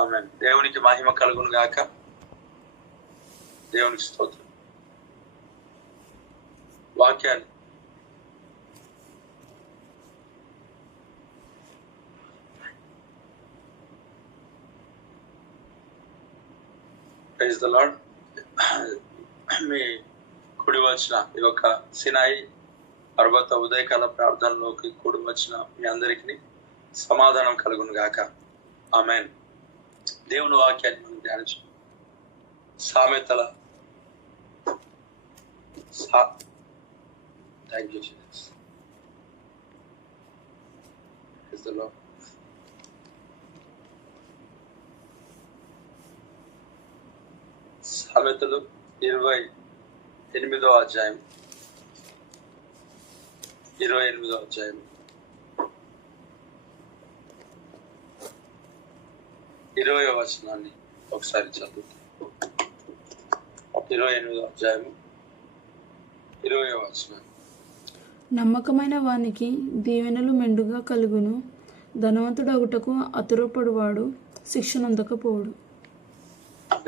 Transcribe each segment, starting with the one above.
ఆమేన్. దేవునికి మహిమ కలుగును గాక. దేవునికి స్తోత్రం. వాక్యాన్ని ప్రైజ్ ద లార్డ్. మీ కూడి వచ్చిన ఈ యొక్క సినాయి పర్వత ఉదయకాల ప్రార్థనలోకి కూడి వచ్చిన మీ అందరికీ సమాధానం కలుగును గాక. ఆమేన్. దేవుని వాక్యాన్ని మనం ధ్యానించు. సామెతల thank you Jesus. Praise the Lord. సామెతలు 28వ అధ్యాయం 20వ వచనాన్ని ఒకసారి చదువుతాం. 28వ అధ్యాయం 20వ వచనం. నమ్మకమైన వానికి దీవెనలు మెండుగా కలుగును, ధనవంతుడగుటకు అతురపడువాడు శిక్షనందకపోడు.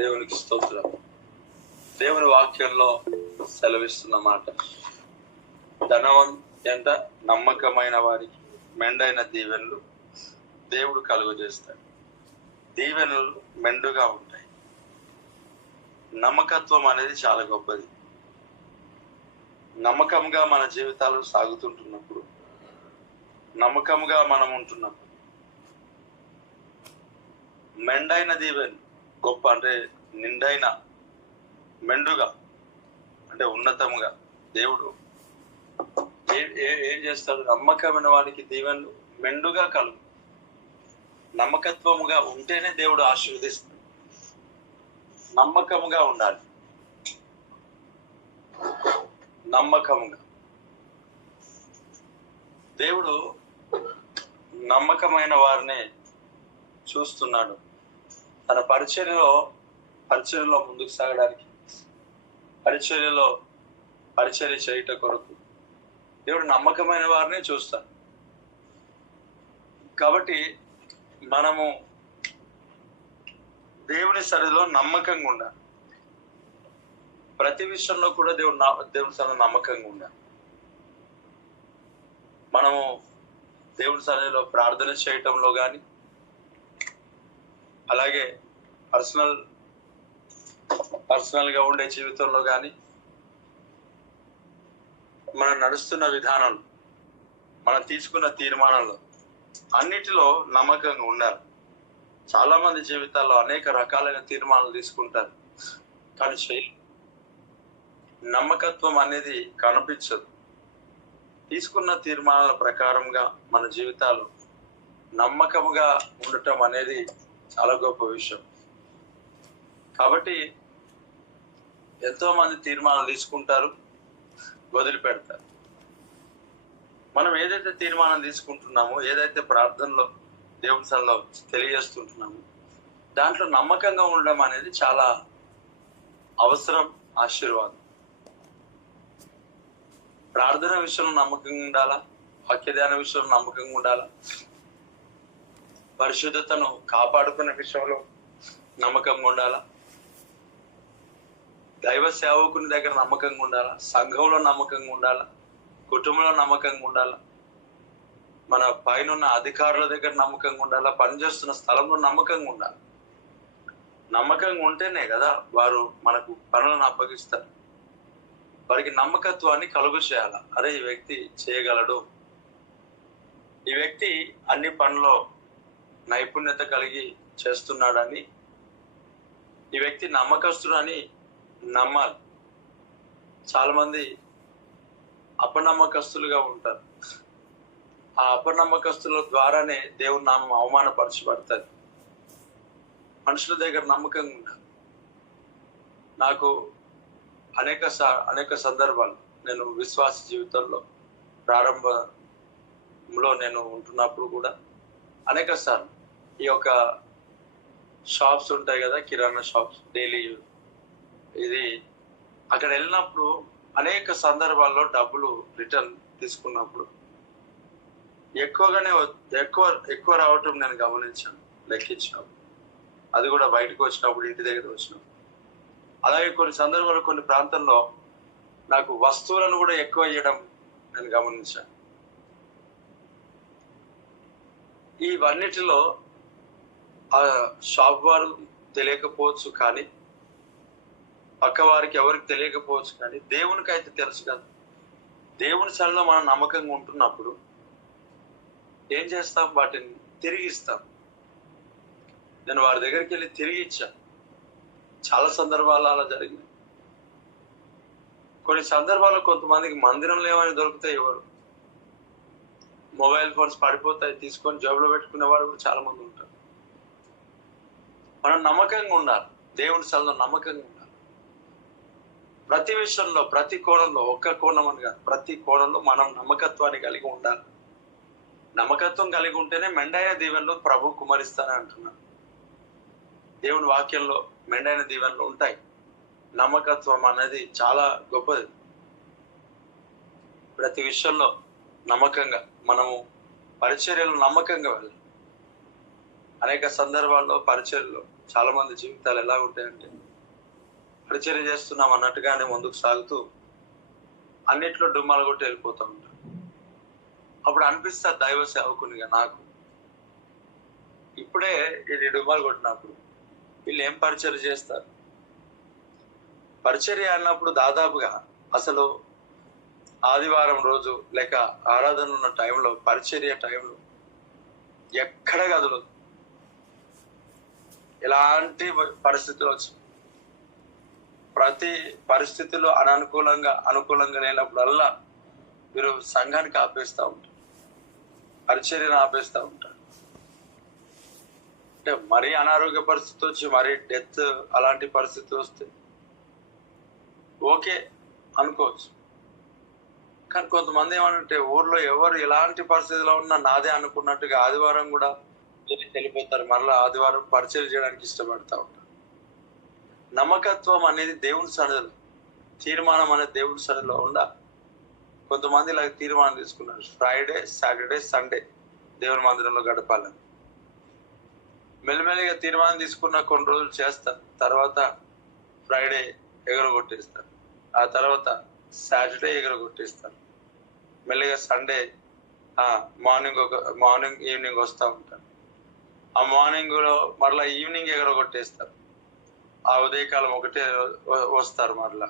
దేవునికి స్తోత్రం. దేవుని వాక్యంలో సెలవిస్తున్న మాట, ధనవంత నమ్మకమైన వారికి మెండైన దీవెనలు దేవుడు కలుగజేస్తాడు. దీవెనలు మెండుగా ఉంటాయి. నమ్మకత్వం అనేది చాలా గొప్పది. నమ్మకంగా మన జీవితాలు సాగుతుంటున్నప్పుడు, నమ్మకంగా మనం ఉంటున్నప్పుడు మెండైన దీవెన, గొప్ప అంటే నిండైన, మెండుగా అంటే ఉన్నతంగా దేవుడు ఏం చేస్తాడు? నమ్మకమైన వానికి దీవెనలు మెండుగా కలుగు. నమ్మకత్వముగా ఉంటేనే దేవుడు ఆశీర్వదిస్తాడు. నమ్మకముగా ఉండాలి. నమ్మకముగా దేవుడు నమ్మకమైన వారిని చూస్తున్నాడు. తన పరిచర్యలో ముందుకు సాగడానికి, పరిచర్య చేయుట కొరకు దేవుడు నమ్మకమైన వారిని చూస్తాడు. కాబట్టి మనము దేవుని సన్నిధిలో నమ్మకంగా ఉండాలి. ప్రతి విషయంలో కూడా దేవుని సన్నిధిలో నమ్మకంగా ఉండాలి. మనము దేవుని సన్నిధిలో ప్రార్థన చేయటంలో కానీ, అలాగే పర్సనల్ గా ఉండే జీవితంలో కానీ, మనం నడుస్తున్న విధానంలో, మనం తీసుకున్న తీర్మానంలో, అన్నిటిలో నమ్మకంగా ఉండాలి. చాలా మంది జీవితాల్లో అనేక రకాలైన తీర్మానాలు తీసుకుంటారు, కానీ నమ్మకత్వం అనేది కనిపించదు. తీసుకున్న తీర్మానాల ప్రకారంగా మన జీవితాలు నమ్మకముగా ఉండటం అనేది చాలా గొప్ప విషయం. కాబట్టి ఎంతో మంది తీర్మానాలు తీసుకుంటారు, వదిలిపెడతారు. మనం ఏదైతే తీర్మానం తీసుకుంటున్నామో, ఏదైతే ప్రార్థనలో దేవుని సన్నిధిలో తెలియజేస్తుంటున్నామో, దాంట్లో నమ్మకంగా ఉండడం అనేది చాలా అవసరం, ఆశీర్వాదం. ప్రార్థన విషయంలో నమ్మకంగా ఉండాలా, వాక్య ధ్యాన విషయంలో నమ్మకంగా ఉండాలా, పరిశుద్ధతను కాపాడుకునే విషయంలో నమ్మకంగా ఉండాలా, దైవ సేవకుని దగ్గర నమ్మకంగా ఉండాలా, సంఘంలో నమ్మకంగా ఉండాలా, కుటుంబంలో నమ్మకంగా ఉండాలా, మన పైన అధికారుల దగ్గర నమ్మకంగా ఉండాలా, పనిచేస్తున్న స్థలంలో నమ్మకంగా ఉండాలి. నమ్మకంగా ఉంటేనే కదా వారు మనకు పనులను అప్పగిస్తారు. వారికి నమ్మకత్వాన్ని కలుగు చేయాల. అరే, ఈ వ్యక్తి చేయగలడు, ఈ వ్యక్తి అన్ని పనుల్లో నైపుణ్యత కలిగి చేస్తున్నాడని, ఈ వ్యక్తి నమ్మకస్తుడని నమ్మాలి. చాలా మంది అపనమ్మకస్తులుగా ఉంటారు. ఆ అపనమ్మకస్తుల ద్వారానే దేవుని నామం అవమానపరచబడతారు. మనుషుల దగ్గర నమ్మకంగా ఉండాలి. నాకు అనేక సందర్భాలు, నేను విశ్వాస జీవితంలో ప్రారంభంలో నేను ఉంటున్నప్పుడు కూడా అనేక సార్లు ఈ యొక్క షాప్స్ ఉంటాయి కదా, కిరాణా షాప్స్, డైలీ ఇది, అక్కడ వెళ్ళినప్పుడు అనేక సందర్భాల్లో డబ్బులు రిటర్న్ తీసుకున్నప్పుడు ఎక్కువ రావటం నేను గమనించాను. లెక్కించినప్పుడు అది కూడా బయటకు వచ్చినప్పుడు, ఇంటి దగ్గర వచ్చినప్పుడు. అలాగే కొన్ని సందర్భాలు, కొన్ని ప్రాంతాల్లో నాకు వస్తువులను కూడా ఎక్కువ ఇవ్వడం నేను గమనించాను. ఇవన్నిటిలో ఆ షాప్ వారు తెలియకపోవచ్చు, కానీ పక్క వారికి ఎవరికి తెలియకపోవచ్చు, కానీ దేవునికి అయితే తెలుసు కదా. దేవుని సన్నిధిలో మనం నమ్మకంగా ఉంటున్నప్పుడు ఏం చేస్తాం? వాటిని తిరిగి ఇస్తాం. నేను వారి దగ్గరికి వెళ్ళి తిరిగి ఇచ్చాను. చాలా సందర్భాలు అలా జరిగింది. కొన్ని సందర్భాల్లో కొంతమందికి మందిరంలో ఏమైనా దొరికితే ఎవరు మొబైల్ ఫోన్స్ పడిపోతాయి తీసుకొని జేబులో పెట్టుకునే వారు కూడా చాలా మంది ఉంటారు. మనం నమ్మకంగా ఉండాలి. దేవుని సన్నిధిలో నమ్మకంగా ఉండాలి. ప్రతి విషయంలో, ప్రతి కోణంలో, ఒక్క కోణం అని కాదు, ప్రతి కోణంలో మనం నమ్మకత్వాన్ని కలిగి ఉండాలి. నమ్మకత్వం కలిగి ఉంటేనే మెండైన దీవెనలు ప్రభు కుమరిస్తానని అంటున్నాను. దేవుని వాక్యంలో మెండైన దీవెనలు ఉంటాయి. నమ్మకత్వం అనేది చాలా గొప్పది. ప్రతి విషయంలో నమ్మకంగా మనము పరిచర్యలు నమ్మకంగా వెళ్ళాలి. అనేక సందర్భాల్లో పరిచర్యలో చాలా మంది జీవితాలు ఎలా ఉంటాయంటే, పరిచర్య చేస్తున్నాం అన్నట్టుగానే ముందుకు సాగుతూ అన్నిట్లో డుమ్మాలు కొట్టి వెళ్ళిపోతూ ఉంటాం. అప్పుడు అనిపిస్తా దైవ సేవకునిగా నాకు, ఇప్పుడే ఇది డుమ్మాలు కొట్టినప్పుడు వీళ్ళు ఏం పరిచర్య చేస్తారు? పరిచర్య అన్నప్పుడు దాదాపుగా అసలు ఆదివారం రోజు లేక ఆరాధన ఉన్న టైంలో, పరిచర్య టైంలో ఎక్కడ కదలదు. ఎలాంటి పరిస్థితులు వచ్చి, ప్రతి పరిస్థితుల్లో అనుకూలంగా లేనప్పుడల్లా మీరు సంఘానికి ఆపేస్తూ ఉంటారు, పరిచర్యను ఆపేస్తూ ఉంటారు. అంటే మరీ అనారోగ్య పరిస్థితి వచ్చి, మరీ డెత్ అలాంటి పరిస్థితి వస్తే ఓకే అనుకోవచ్చు. కానీ కొంతమంది ఏమంటే, ఊర్లో ఎవరు ఎలాంటి పరిస్థితిలో ఉన్నా నాదే అనుకున్నట్టుగా ఆదివారం కూడా వెళ్ళిపోతారు. మరలా ఆదివారం పరిచయం చేయడానికి ఇష్టపడతా ఉంటారు. నమ్మకత్వం అనేది దేవుని సన్నిధిలో, తీర్మానం అనేది దేవుని సన్నిధిలో ఉండాలి. కొంతమంది ఇలా తీర్మానం తీసుకున్నారు, ఫ్రైడే, సాటర్డే, సండే దేవుని మందిరంలో గడపాలని. మెల్లిమెల్లిగా తీర్మానం తీసుకున్న కొన్ని రోజులు చేస్తారు, తర్వాత ఫ్రైడే ఎగరగొట్టేస్తారు, ఆ తర్వాత సాటర్డే ఎగరగొట్టేస్తారు, మెల్లిగా సండే మార్నింగ్ ఈవినింగ్ వస్తూ ఉంటారు. ఆ మార్నింగ్ మరలా ఈవినింగ్ ఎగరగొట్టేస్తారు. ఆ ఉదయకాలం ఒకటే వస్తారు. మరలా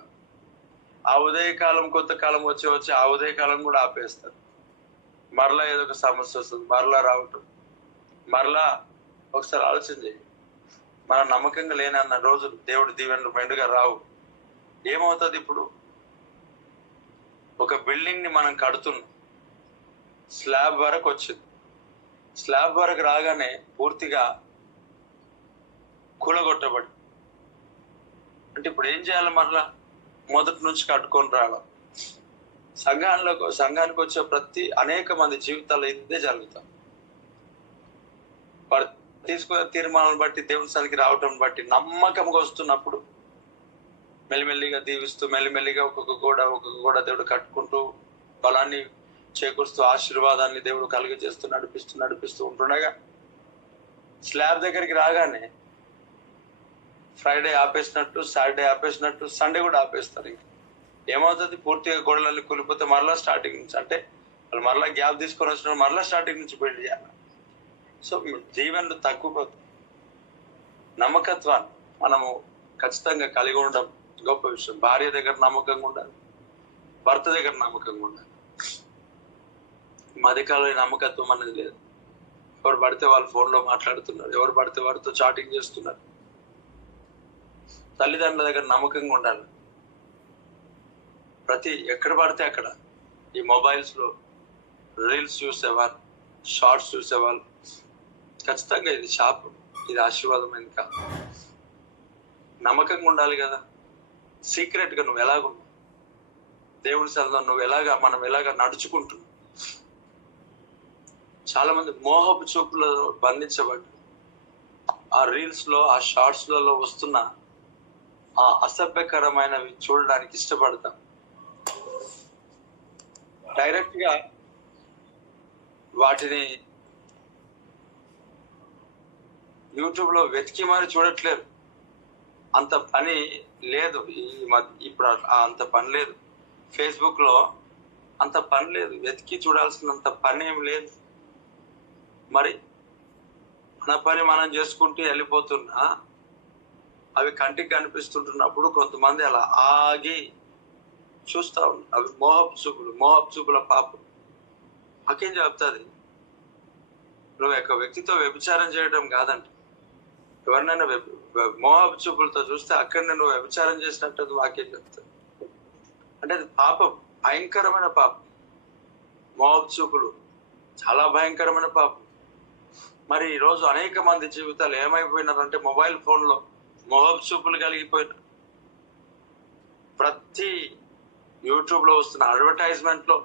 ఆ ఉదయకాలం కొంతకాలం వచ్చి ఆ ఉదయకాలం కూడా ఆపేస్తారు. మరలా ఏదో ఒక సమస్య వస్తుంది, మరలా రావటం. మరలా ఒకసారి ఆలోచన చేయి, మనం నమ్మకంగా లేనన్న రోజులు దేవుడి దీవెనలు మెండుగా రావు. ఏమవుతుంది? ఇప్పుడు ఒక బిల్డింగ్ ని మనం కడుతున్నాం, స్లాబ్ వరకు వచ్చింది. స్లాబ్ వరకు రాగానే పూర్తిగా కూలగొట్టబడి, అంటే ఇప్పుడు ఏం చేయాలి? మరలా మొదటి నుంచి కట్టుకొని రావడం. సంఘానికి వచ్చే అనేక మంది జీవితాల్లో ఇదే జరుగుతాం. వారు తీసుకునే తీర్మానాలను బట్టి, దేవుని సన్నిధికి రావటం బట్టి నమ్మకంగా వస్తున్నప్పుడు మెల్లిమెల్లిగా దీవిస్తూ, మెల్లిమెల్లిగా ఒక్కొక్క గోడ దేవుడు కట్టుకుంటూ, బలాన్ని చేకూరుస్తూ, ఆశీర్వాదాన్ని దేవుడు కలిగజేస్తూ నడిపిస్తూ ఉంటుండగా స్లాబ్ దగ్గరికి రాగానే ఫ్రైడే ఆపేసినట్టు, సాటర్డే ఆపేసినట్టు, సండే కూడా ఆపేస్తారు. ఇంకా ఏమవుతుంది? పూర్తిగా గోడలన్నీ కూలిపోతే మరలా స్టార్టింగ్ నుంచి, అంటే వాళ్ళు మరలా గ్యాప్ తీసుకొని వచ్చిన మరలా స్టార్టింగ్ నుంచి బిల్డ్ చేయాలి. సో జీవనలు తగ్గిపోతుంది. నమ్మకత్వాన్ని మనము ఖచ్చితంగా కలిగి ఉండడం గొప్ప విషయం. భార్య దగ్గర నమ్మకంగా ఉండాలి, భర్త దగ్గర నమ్మకంగా ఉండాలి. మధ్యకాలంలో నమ్మకత్వం అనేది లేదు. ఎవరు పడితే వాళ్ళు ఫోన్లో మాట్లాడుతున్నారు, ఎవరు పడితే వారితో చాటింగ్ చేస్తున్నారు. తల్లిదండ్రుల దగ్గర నమ్మకంగా ఉండాలి. ఎక్కడ పడితే అక్కడ ఈ మొబైల్స్ లో రీల్స్ చూసేవాళ్ళు, షార్ట్స్ చూసేవాళ్ళు, ఖచ్చితంగా ఇది శాపం, ఇది ఆశీర్వాదమైంది కాదు. నమ్మకంగా ఉండాలి కదా. సీక్రెట్ గా నువ్వు ఎలాగున్నావు, దేవుడి సన్నిధిలో మనం ఎలాగా నడుచుకుంటున్నావు. చాలా మంది మోహపు చూపులలో బంధించబడి ఆ రీల్స్ లో, ఆ షార్ట్స్ లలో వస్తున్న ఆ అసభ్యకరమైనవి చూడడానికి ఇష్టపడతాం. డైరెక్ట్ గా వాటిని యూట్యూబ్ లో వెతికి మరి చూడట్లేరు. అంత పని లేదు ఇప్పుడు అంత పని లేదు. ఫేస్బుక్ లో అంత పని లేదు, వెతికి చూడాల్సినంత పని ఏం లేదు. మరి మన పని మనం చేసుకుంటూ వెళ్ళిపోతున్నా అవి కంటికి కనిపిస్తుంటున్నప్పుడు కొంతమంది అలా ఆగి చూస్తా ఉన్నారు. అవి మోహపు చూపుల పాపం. అకేం చెప్తుంది, నువ్వు ఒక వ్యక్తితో వ్యభిచారం చేయడం కాదంట. ఎవరినైనా మోహపు చూపులతో చూస్తే అక్కడనే నువ్వు వ్యభిచారం చేసినట్టు వాక్యం చెప్తుంది. అంటే అది పాపం, భయంకరమైన పాపం. మోహపు చూపులు చాలా భయంకరమైన పాపం. మరి ఈరోజు అనేక మంది జీవితాలు ఏమైపోయినారంటే మొబైల్ ఫోన్లో మోహపు చూపులు కలిగిపోయినారు. ప్రతి యూట్యూబ్ లో వస్తున్న అడ్వర్టైజ్మెంట్ లో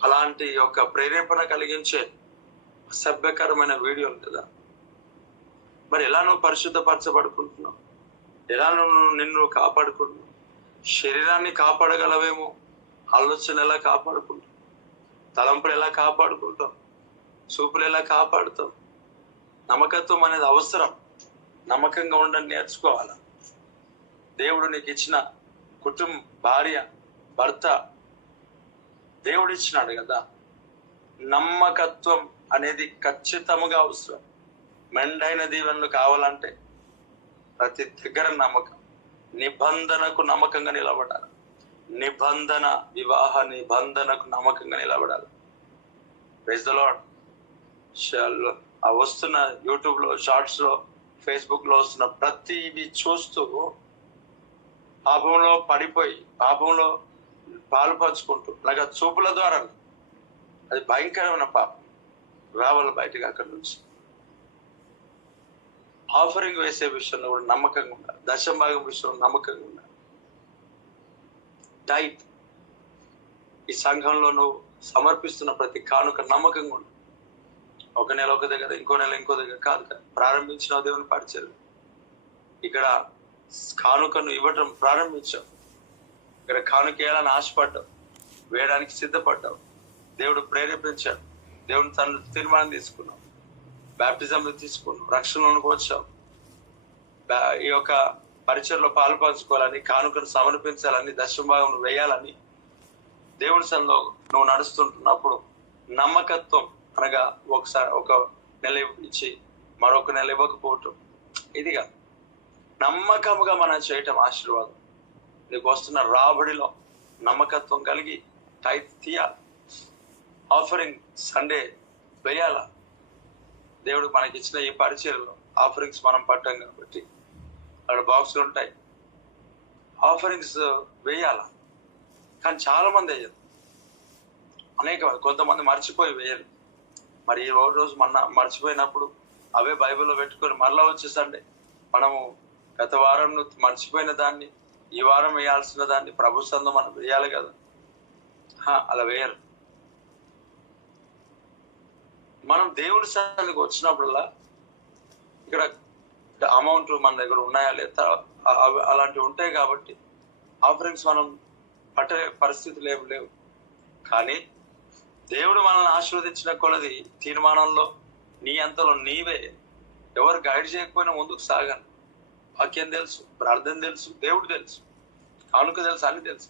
అలాంటి ఒక ప్రేరేపణ కలిగించే అసభ్యకరమైన వీడియోలు కదా. మరి ఎలా నువ్వు పరిశుద్ధపరచబడుకుంటున్నావు? ఎలా నువ్వు నిన్ను కాపాడుకుంటున్నావు? శరీరాన్ని కాపాడగలవేమో, ఆలోచన ఎలా కాపాడుకుంటావు? తలంపులు ఎలా కాపాడుకుంటావు? చూపులు ఎలా కాపాడుతావు? నమ్మకత్వం అనేది అవసరం. నమ్మకంగా ఉండని నేర్చుకోవాలి. దేవుడు నీకు ఇచ్చిన కుటుంబం, భార్య, భర్త దేవుడు ఇచ్చినాడు కదా. నమ్మకత్వం అనేది ఖచ్చితంగా అవసరం. మెండైన దీవెనలు కావాలంటే ప్రతి దగ్గర నమ్మకం, నిబంధనకు నమ్మకంగా నిలబడాలి. వివాహ నిబంధనకు నమ్మకంగా నిలబడాలి. Praise the Lord. వస్తున్న యూట్యూబ్ లో, షార్ట్స్ లో, ఫేస్బుక్ లో వస్తున్న ప్రతివి చూస్తూ పాపంలో పడిపోయి పాపంలో పాలు పంచుకుంటూ అలాగా చూపుల ద్వారా, అది భయంకరమైన పాపం. రావాలి బయటకు అక్కడి నుంచి. ఆఫరింగ్ వేసే విషయంలో కూడా నమ్మకంగా ఉండాలి. దశభాగం విషయంలో నమ్మకంగా ఉండాలి. డైట్, ఈ సంఘంలో నువ్వు సమర్పిస్తున్న ప్రతి కానుక నమ్మకంగా ఉండాలి. ఒక నెల ఒక దగ్గర, ఇంకో నెల ఇంకో దగ్గర కాదు కదా. ప్రారంభించిన దేవుని పరిచయం, ఇక్కడ కానుకను ఇవ్వటం ప్రారంభించావు. ఇక్కడ కానుక వేయాలని ఆశపడ్డావు, వేయడానికి సిద్ధపడ్డావు. దేవుడు ప్రేరేపించాడు. దేవుని తను తీర్మానం తీసుకున్నావు. బ్యాప్టిజంలో తీసుకున్నావు. రక్షణలోనికి వచ్చావు. ఈ యొక్క పరిచయంలో పాలు పంచుకోవాలని, కానుకను సమర్పించాలని, దశభాగం వేయాలని దేవుని సన్నిధిలో నువ్వు నడుస్తుంటున్నప్పుడు నమ్మకత్వం అనగా ఒకసారి ఒక నెల ఇచ్చి మరొక నెల ఇవ్వకపోవటం, ఇది కాదు. నమ్మకముగా మనం చేయటం ఆశీర్వాదం. నీకు వస్తున్న రాబడిలో నమ్మకత్వం కలిగి టైట్ తీయాలి. ఆఫరింగ్ సండే వేయాల. దేవుడు మనకి ఇచ్చిన ఈ పరిచయంలో ఆఫరింగ్స్ మనం పట్టాం కాబట్టి అక్కడ బాక్సులు ఉంటాయి. ఆఫరింగ్స్ వేయాల. కానీ చాలా మంది వేయరు. కొంతమంది మర్చిపోయి వేయరు. మరి ఈ రోజు మర్చిపోయినప్పుడు అవే బైబిల్లో పెట్టుకొని మరలా వచ్చేసండి మనము గత వారం మర్చిపోయిన దాన్ని ఈ వారం వేయాల్సిన దాన్ని ప్రభు సందు మనం వేయాలి కదా. అలా వేయరు. మనం దేవుడి సన్నిధికి వచ్చినప్పుడల్లా ఇక్కడ అమౌంట్ మన దగ్గర ఉన్నాయా లేదా అలాంటివి ఉంటాయి కాబట్టి ఆఫరింగ్స్ మనం పట్టే పరిస్థితులు ఏమి లేవు. కానీ దేవుడు మనల్ని ఆశీర్వదించిన కొలది తీర్మానంలో నీ అంతలో నీవే, ఎవరు గైడ్ చేయకపోయినా ముందుకు సాగాను. వాక్యం తెలుసు, ప్రార్థన తెలుసు, దేవుడు తెలుసు, కానుక తెలుసు, అన్ని తెలుసు.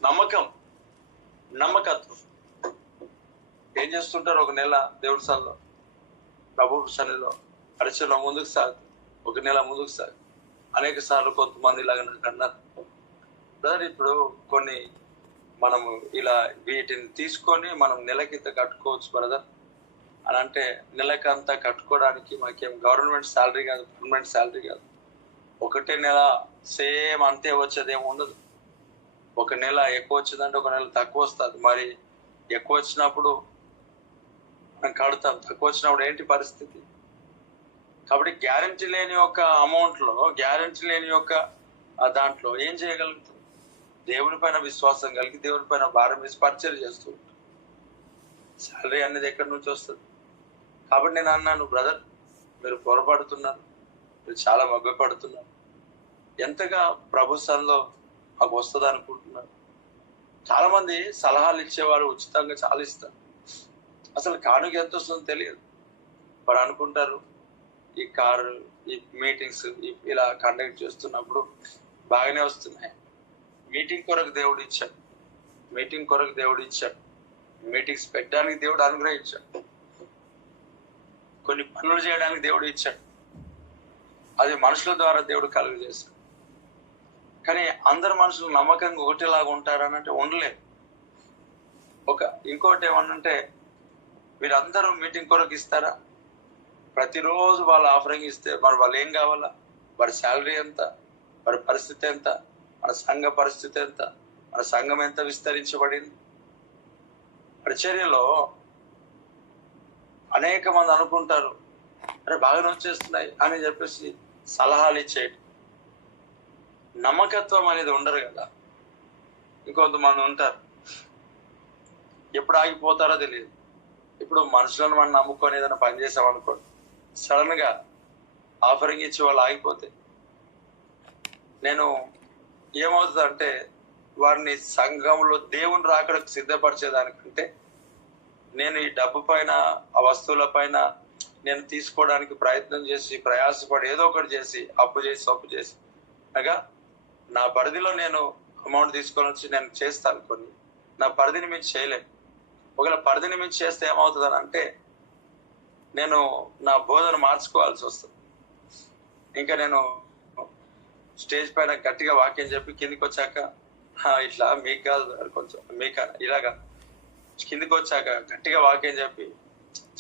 నమ్మకత్వం. ఏం చేస్తుంటారు? ఒక నెల దేవుడి సన్నిధిలో, ప్రభు సన్నిధిలో పరిచయంలో ముందుకు సాగు. ఒక నెల ముందుకు సాగు. అనేక సార్లు కొంతమంది ఇలాగ నాకు అన్నారు, బ్రదర్ ఇప్పుడు కొన్ని మనము ఇలా వీటిని తీసుకొని మనం నెలకింత కట్టుకోవచ్చు బ్రదర్ అని అంటే, నెలకంతా కట్టుకోవడానికి మాకేం గవర్నమెంట్ శాలరీ కాదు, గవర్నమెంట్ శాలరీ కాదు. ఒకటే నెల సేమ్ అంతే వచ్చేదేమి ఉండదు. ఒక నెల ఎక్కువ వచ్చిందంటే ఒక నెల తక్కువ వస్తుంది. మరి ఎక్కువ వచ్చినప్పుడు మనం కడతాం, తక్కువ వచ్చినప్పుడు ఏంటి పరిస్థితి? కాబట్టి గ్యారంటీ లేని ఒక అమౌంట్లో, గ్యారంటీ లేని యొక్క దాంట్లో ఏం చేయగలుగుతాం? దేవుని పైన విశ్వాసం కలిగి దేవుని పైన భారం వేసి పరిచయం చేస్తూ ఉంటాం. శాలరీ అనేది ఎక్కడి నుంచి వస్తుంది? కాబట్టి నేను అన్నాను, బ్రదర్ మీరు పొరపడుతున్నారు, మీరు చాలా మభ్యపడుతున్నారు. ఎంతగా ప్రభుత్వంలో మాకు వస్తుంది అనుకుంటున్నారు? చాలా మంది సలహాలు ఇచ్చేవారు ఉచితంగా చాలా ఇస్తారు. అసలు కానుక ఎంత వస్తుందో తెలియదు. వారు అనుకుంటారు ఈ కారు, ఈ మీటింగ్స్ ఇలా కండక్ట్ చేస్తున్నప్పుడు బాగానే వస్తున్నాయి. మీటింగ్ కొరకు దేవుడు ఇచ్చాడు, మీటింగ్స్ పెట్టడానికి దేవుడు అనుగ్రహించాడు, కొన్ని పనులు చేయడానికి దేవుడు ఇచ్చాడు, అది మనుషుల ద్వారా దేవుడు కలుగజేశాడు. కానీ అందరు మనుషులు నమ్మకంగా ఒకటిలాగా ఉంటారనంటే ఉండలేదు. ఇంకోటి ఏమన్నంటే, వీరందరూ మీటింగ్ కొరకు ఇస్తారా? ప్రతిరోజు వాళ్ళు ఆఫరింగ్ ఇస్తే మరి వాళ్ళు ఏం కావాలా? వారి శాలరీ ఎంత, వారి పరిస్థితి ఎంత, మన సంఘ పరిస్థితి ఎంత, మన సంఘం ఎంత విస్తరించబడింది? పరిచర్యలో అనేక మంది అనుకుంటారు, అరే బాగానే వచ్చేస్తున్నాయి అని చెప్పేసి సలహాలు ఇచ్చేయడం. నమ్మకత్వం అనేది ఉండరు కదా. ఇంకొంతమంది ఉంటారు, ఎప్పుడు ఆగిపోతారో తెలియదు. ఇప్పుడు మనుషులను మనం నమ్ముకొని ఏదైనా పని చేసాం అనుకోండి, సడన్ గా ఆఫరింగ్ ఇచ్చి వాళ్ళు ఆగిపోతే ఏమవుతుందంటే, వారిని సంఘంలో దేవుని రాకడకు సిద్ధపరిచేదానికంటే నేను ఈ డబ్బు పైన, ఆ వస్తువుల పైన నేను తీసుకోవడానికి ప్రయత్నం చేసి, ప్రయాసపడి ఏదో ఒకటి చేసి, అప్పు చేసి అనగా నా పరిధిలో నేను అమౌంట్ తీసుకొని వచ్చి నేను చేస్తాను. కొన్ని నా పరిధిని మించి చేయలేను. ఒకవేళ పరిధిని మించి చేస్తే ఏమవుతుందని అంటే, నేను నా బోధన మార్చుకోవాల్సి వస్తుంది. ఇంకా నేను స్టేజ్ పైన గట్టిగా వాక్యం చెప్పి కిందికి వచ్చాక, ఇట్లా మీకు కాదు కొంచెం మీకు ఇలాగా కిందికి వచ్చాక గట్టిగా వాక్యం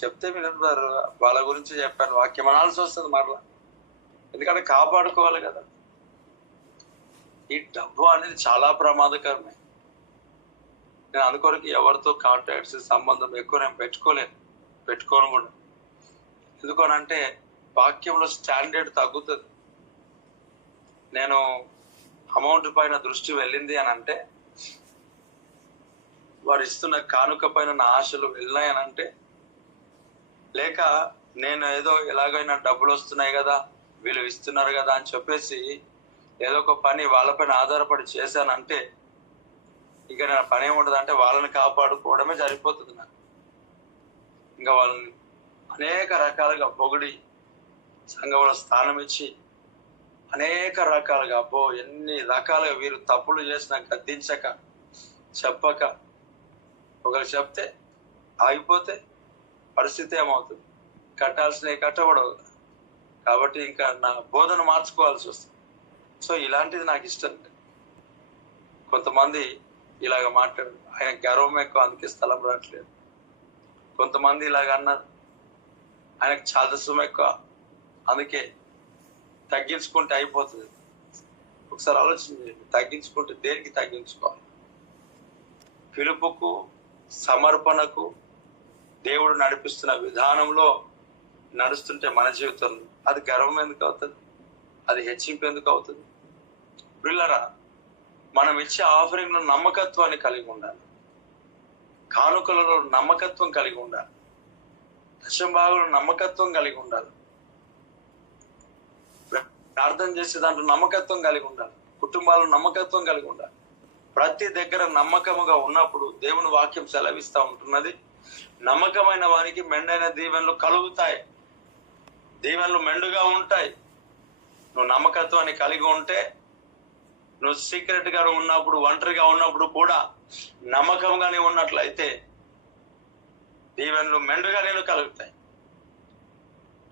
చెప్తే వినరు, వాళ్ళ గురించి చెప్పాను వాక్యం అనాల్సి వస్తుంది మరలా. ఎందుకంటే కాపాడుకోవాలి కదా. ఈ డబ్బు అనేది చాలా ప్రమాదకరమే. నేను అందుకొరకు ఎవరితో కాంటాక్ట్స్, సంబంధం ఎక్కువ నేను పెట్టుకోను కూడా. ఎందుకనంటే వాక్యంలో స్టాండర్డ్ తగ్గుతుంది. నేను అమౌంట్ పైన దృష్టి వెళ్ళింది అని అంటే, వారు ఇస్తున్న కానుక పైన నా ఆశలు వెళ్ళినాయనంటే, లేక నేను ఏదో ఎలాగైనా డబ్బులు వస్తున్నాయి కదా, వీళ్ళు ఇస్తున్నారు కదా అని చెప్పేసి ఏదో ఒక పని వాళ్ళపైన ఆధారపడి చేశానంటే, ఇంకా నా పని ఏముంటుంది అంటే వాళ్ళని కాపాడుకోవడమే సరిపోతుంది నాకు. ఇంకా వాళ్ళని అనేక రకాలుగా పొగిడి, సంఘంలో స్థానం ఇచ్చి, అనేక రకాలుగా ఎన్ని రకాలుగా వీరు తప్పులు చేసినా గద్దించక, చెప్పక, ఒకరు చెప్తే ఆగిపోతే పరిస్థితి ఏమవుతుంది? కట్టాల్సినవి కట్టబడవు. కాబట్టి ఇంకా నా బోధన మార్చుకోవాల్సి వస్తుంది. సో ఇలాంటిది నాకు ఇష్టం. కొంతమంది ఇలాగ మాట్లాడు, ఆయన గర్వం ఎక్కువ, అందుకే స్థలం రావట్లేదు. కొంతమంది ఇలాగ అన్నారు, ఆయనకు చాదస్వం ఎక్కువ, అందుకే తగ్గించుకుంటే అయిపోతుంది. ఒకసారి ఆలోచించండి, తగ్గించుకుంటే దేనికి తగ్గించుకోవాలి? పిలుపుకు, సమర్పణకు, దేవుడు నడిపిస్తున్న విధానంలో నడుస్తుంటే మన జీవితంలో అది గర్వం ఎందుకు అవుతుంది? అది హెచ్చింపు ఎందుకు అవుతుంది? పిల్లరా, మనం ఇచ్చే ఆఫరింగ్లో నమ్మకత్వాన్ని కలిగి ఉండాలి, కానుకలలో నమ్మకత్వం కలిగి ఉండాలి, దశంభాగంలో నమ్మకత్వం కలిగి ఉండాలి, ప్రార్థన చేసే దాంట్లో నమ్మకత్వం కలిగి ఉండాలి, కుటుంబాల్లో నమ్మకత్వం కలిగి ఉండాలి. ప్రతి దగ్గర నమ్మకముగా ఉన్నప్పుడు దేవుని వాక్యం సెలవిస్తా ఉంటున్నది, నమ్మకమైన వారికి మెండైన దీవెనలు కలుగుతాయి, దీవెనలు మెండుగా ఉంటాయి. నువ్వు నమ్మకత్వాన్ని కలిగి ఉంటే, నువ్వు సీక్రెట్ గా ఉన్నప్పుడు, ఒంటరిగా ఉన్నప్పుడు కూడా నమ్మకంగానే ఉన్నట్లయితే దీవెనలు మెండుగా నేను కలుగుతాయి.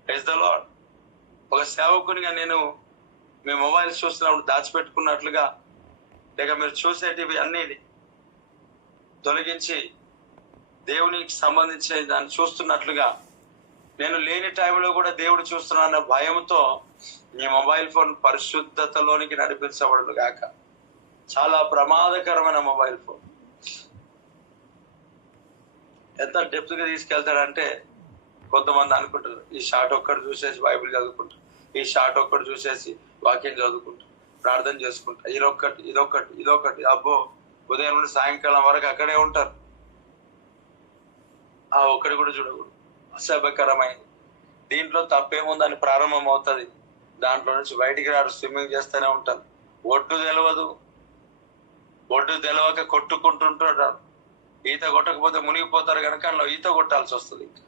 Praise the Lord. ఒక సేవకునిగా నేను మీ మొబైల్స్ చూస్తున్నప్పుడు దాచిపెట్టుకున్నట్లుగా, లేక మీరు చూసేటివి అన్ని తొలగించి దేవునికి సంబంధించిన దాన్ని చూస్తున్నట్లుగా, నేను లేని టైంలో కూడా దేవుడు చూస్తున్నాన్న భయంతో మీ మొబైల్ ఫోన్ పరిశుద్ధతలోనికి నడిపించబడదు గాక. చాలా ప్రమాదకరమైన మొబైల్ ఫోన్. ఎంత డెప్త్ గా తీసుకెళ్తాడంటే, కొంతమంది అనుకుంటారు ఈ షార్ట్ ఒక్కటి చూసేసి బైబిల్ చదువుకుంటారు, ఈ షార్ట్ ఒక్కటి చూసేసి వాక్యం చదువుకుంటారు, ప్రార్థన చేసుకుంటారు, ఇదొకటి అబ్బో ఉదయం నుండి సాయంకాలం వరకు అక్కడే ఉంటారు. ఆ ఒక్కటి కూడా చూడకూడదు, అసభ్యకరమైంది. దీంట్లో తప్పేముందని ప్రారంభం అవుతుంది, దాంట్లో నుంచి బయటికి రాడు, స్విమ్మింగ్ చేస్తూనే ఉంటారు. ఒడ్డు తెలవక కొట్టుకుంటుంటారు. ఈత కొట్టకపోతే మునిగిపోతారు కనుక అందులో ఈత కొట్టాల్సి వస్తుంది. ఇంకా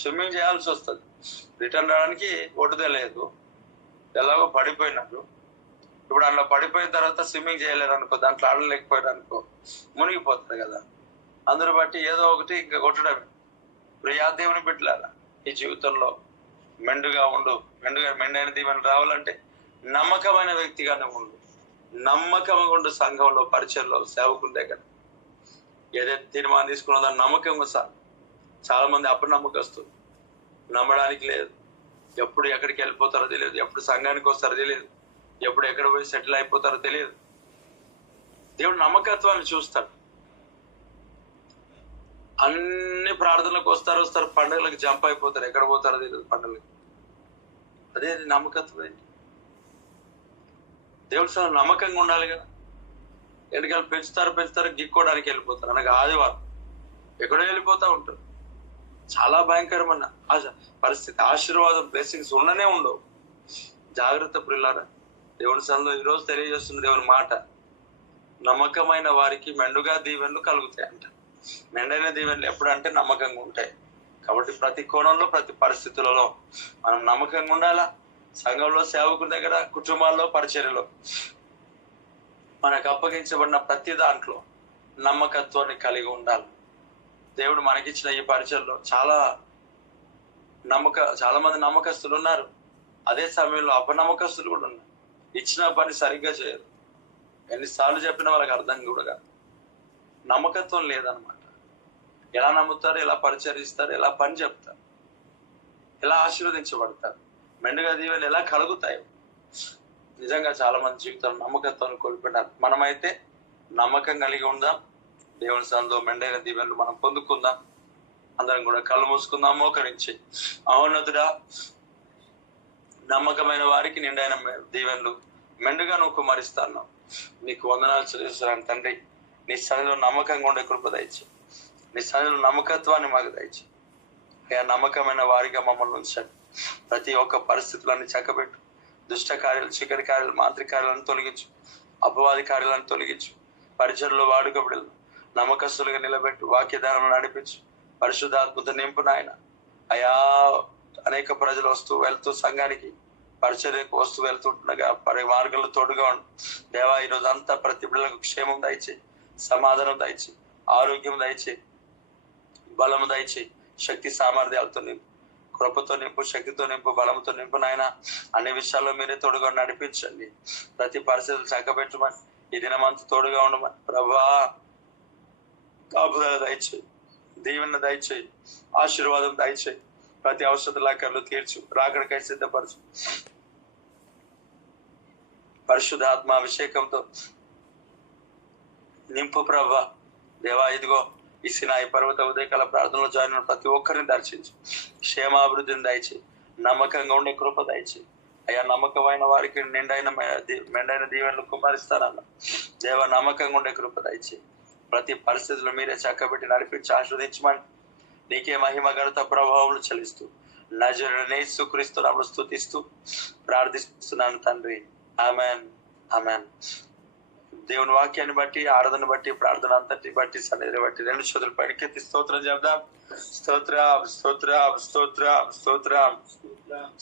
స్విమ్మింగ్ చేయాల్సి వస్తుంది. రిటర్న్ రావడానికి ఒడ్డుదే లేదు, ఎలాగో పడిపోయినారు. ఇప్పుడు అందులో పడిపోయిన తర్వాత స్విమ్మింగ్ చేయలేదు అనుకో, దాంట్లో ఆడలేకపోయారు అనుకో, మునిగిపోతుంది కదా. అందరూ బట్టి ఏదో ఒకటి ఇంకా కొట్టడమే. ప్రియా దేవుని బిడ్డలారా, ఈ జీవితంలో మెండైన దీవెనలు రావాలంటే నమ్మకమైన వ్యక్తిగానే ఉండు. నమ్మకంగా ఉండు. సంఘంలో, పరిచయంలో, సేవకుల దగ్గర ఏదైతే తీర్మానం తీసుకున్న దాన్ని నమ్మకంగా సార్. చాలా మంది అపనమ్మకస్తులు, నమ్మడానికి లేదు. ఎప్పుడు ఎక్కడికి వెళ్ళిపోతారో తెలియదు, ఎప్పుడు సంఘానికి వస్తారో తెలియదు, ఎప్పుడు ఎక్కడ పోయి సెటిల్ అయిపోతారో తెలియదు. దేవుడు నమ్మకత్వాన్ని చూస్తాడు. అన్ని ప్రార్థనలకు వస్తారు, పండుగలకు జంప్ అయిపోతారు, ఎక్కడ పోతారో తెలియదు పండుగలకు. అదే నమ్మకత్వం ఏంటి? దేవుడు సార్ నమ్మకంగా ఉండాలి కదా. ఎన్నికలు పెంచుతారు, గిక్కోవడానికి వెళ్ళిపోతారు. అనగా ఆదివారం ఎక్కడో వెళ్ళిపోతా ఉంటారు. చాలా భయంకరమైన పరిస్థితి. ఆశీర్వాదం, బ్లెస్సింగ్స్ ఉండనే ఉండవు. జాగ్రత్త ప్రియులారా. దేవుని సన్నిధిలో ఈరోజు తెలియజేస్తున్న దేవుని మాట, నమ్మకమైన వారికి మెండుగా దీవెనలు కలుగుతాయంట. మెండైన దీవెనలు ఎప్పుడంటే నమ్మకంగా ఉంటాయి. కాబట్టి ప్రతి కోణంలో, ప్రతి పరిస్థితులలో మనం నమ్మకంగా ఉండాలా. సంఘంలో, సేవకుల దగ్గర, కుటుంబాల్లో, పరిచర్యలో మనకు అప్పగించబడిన ప్రతి దాంట్లో నమ్మకత్వాన్ని కలిగి ఉండాలి. దేవుడు మనకిచ్చిన ఈ పరిచయంలో చాలా మంది నమ్మకస్తులు ఉన్నారు. అదే సమయంలో అపనమ్మకస్తులు కూడా ఉన్నారు. ఇచ్చిన పని సరిగ్గా చేయరు. ఎన్నిసార్లు చెప్పినా వాళ్ళకి అర్థం కూడా. నమ్మకత్వం లేదనమాట. ఎలా నమ్ముతారు, ఎలా పరిచరిస్తారు, ఎలా పని చెప్తారు, ఎలా ఆశీర్వదించబడతారు, మెండుగా దీవెనలు ఎలా కలుగుతాయి. నిజంగా చాలా మంది జీవితంలో నమ్మకత్వాన్ని కోల్పోయినారు. మనమైతే నమ్మకం కలిగి ఉందాం. దేవుని సన్నిధిలో మెండైన దీవెనలు మనం పొందుకుందాం. అందరం కూడా కళ్ళు మూసుకుందాం, మోకరించి. మహోన్నతుడా, నమ్మకమైన వారికి నిండైన దీవెనలు మెండుగా నువ్వు కుమరిస్తాను. నీకు వందనాలు చెల్లిస్తున్నాను తండ్రి. నీ సన్నిధిలో నమ్మకంగా ఉండే కృప దయచి, నీ సన్నిధిలో నమ్మకత్వాన్ని మాకు దయచి. అయ్యా, నమ్మకమైన వారిగా మమ్మల్ని ఉంచండి. ప్రతి ఒక్క పరిస్థితులన్నీ చక్కబెట్టు. దుష్ట కార్యాలు, చీకటి కార్యాలు, మాంత్రిక కార్యాలను తొలగించు. అపవాది కార్యాలను తొలగించు. పరిచయలో వాడుకబడి నమ్మకస్తులుగా నిలబెట్టు. వాక్యదానం నడిపించు. పరిశుద్ధాత్మత నింపు నాయన. అయా, అనేక ప్రజలు వస్తూ వెళ్తూ సంఘానికి పరిచర్యకు వస్తూ వెళ్తుండగా మార్గంలో తోడుగా ఉండు దేవా. ఈరోజు అంతా ప్రతి బిడ్డలకు క్షేమం దయచేయి, సమాధానం దయచేయి, ఆరోగ్యం దయచేయి, బలము దయచేయి, శక్తి సామర్థ్యాలతో నింపు, కృపతో నింపు, శక్తితో నింపు, బలంతో నింపు నాయన. అన్ని విషయాల్లో మీరే తోడుగా నడిపించండి. ప్రతి పరిస్థితులు చక్కబెట్టమని, ఈ దినమంతా తోడుగా ఉండమని ప్రభువా. కాపుదల దయచేయి, దీవెన దయచేయి, ఆశీర్వాదం దయచేయి. ప్రతి ఔషధ కళ్ళు తీర్చు, రాకడికై సిద్ధపరచు. పరిశుద్ధాత్మ అభిషేకంతో నింపు ప్రభా. దేవా, ఇదిగో ఈ సినాయి పర్వత ఉదయకాల ప్రార్థనలో జాయిన్ అయిన ప్రతి ఒక్కరిని దర్శించు. క్షేమాభివృద్ధిని దయచేయి, నమ్మకంగా ఉండే కృప దయచేయి. అయ్యా, నమ్మకమైన వారికి మెండైన దీవెనలు కుమరిస్తానన్న దేవా, నమ్మకంగా ఉండే కృప దయచేయి. ప్రతి పరిస్థితుల్లో మీరే చక్కబెట్టి నడిపించి ఆస్వాదించమని నీకే మహిమ ఘనత ప్రభావములు చెల్లిస్తూ నజరేయుడైన యేసుక్రీస్తు నామములో స్తుతిస్తూ ప్రార్థిస్తున్నాను తండ్రి. Amen, amen. దేవుని వాక్యాన్ని బట్టి, ఆరాధన బట్టి, ప్రార్థన అంతటి బట్టి, సన్నిధిని బట్టి 2 చేతులు పైకెత్తి స్తోత్రం చెప్దాం. స్తోత్రం, స్తోత్రం, స్తోత్రం, స్తోత్రం,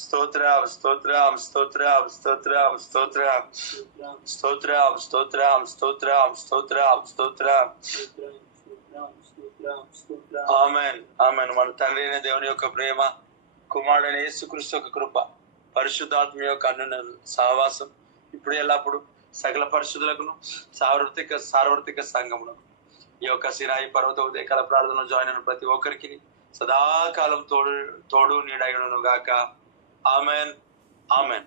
స్తోత్రం, స్తోత్రం, స్తోత్రం, స్తోత్రం, స్తోత్రం, స్తోత్రం, స్తోత్రం, స్తోత్రం, స్తోత్రం, స్తోత్రం. Amen, amen. మన తండ్రి అయిన దేవుని యొక్క ప్రేమ, కుమారుడైన యేసుక్రీస్తు యొక్క కృప, పరిశుద్ధాత్మ యొక్క అన్యోన్య సహవాసం ఇప్పుడు ఎల్లప్పుడు సకల పరిశుద్ధులకును సార్వత్రిక సంఘములకు ఈ యొక్క సినాయి పర్వత ఉదయకాల ప్రార్థనలో జాయిన్ అయిన ప్రతి ఒక్కరికి సదాకాలం తోడు నీడను గాక. Amen, amen.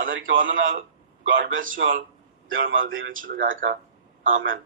అందరికీ వందనాలు. God bless you all. దేవుడు మనల్ని దీవించును గాక. ఆమెన్.